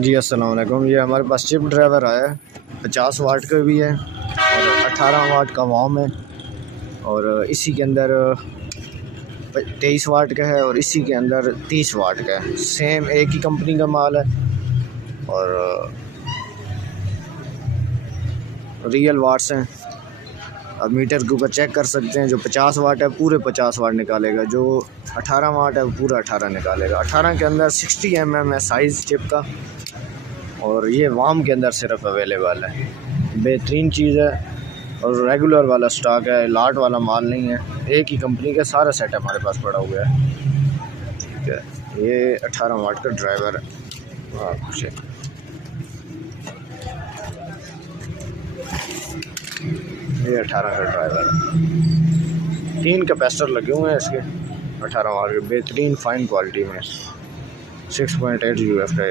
जी अस्सलाम वालेकुम। ये हमारे पास चिप ड्राइवर आया है, 50 वाट का भी है और 18 वाट का वाम है और इसी के अंदर 23 वाट का है और इसी के अंदर 30 वाट का है। सेम एक ही कंपनी का माल है और रियल वाट्स हैं। अब मीटर के ऊपर चेक कर सकते हैं। जो 50 वाट है पूरे 50 वाट निकालेगा, जो 18 वाट है वो पूरा 18 निकालेगा। 18 के अंदर 60 mm है साइज़ चिप का और ये वाम के अंदर सिर्फ अवेलेबल है। बेहतरीन चीज़ है और रेगुलर वाला स्टॉक है, लाट वाला माल नहीं है। एक ही कंपनी का सारा सेट हमारे पास पड़ा हुआ है। ठीक है, ये 18 वाट का ड्राइवर है। ये 18 का ड्राइवर है। 3 कैपेसिटर लगे हुए हैं इसके 18 वाट के, बेहतरीन फाइन क्वालिटी में। 6.8 UF का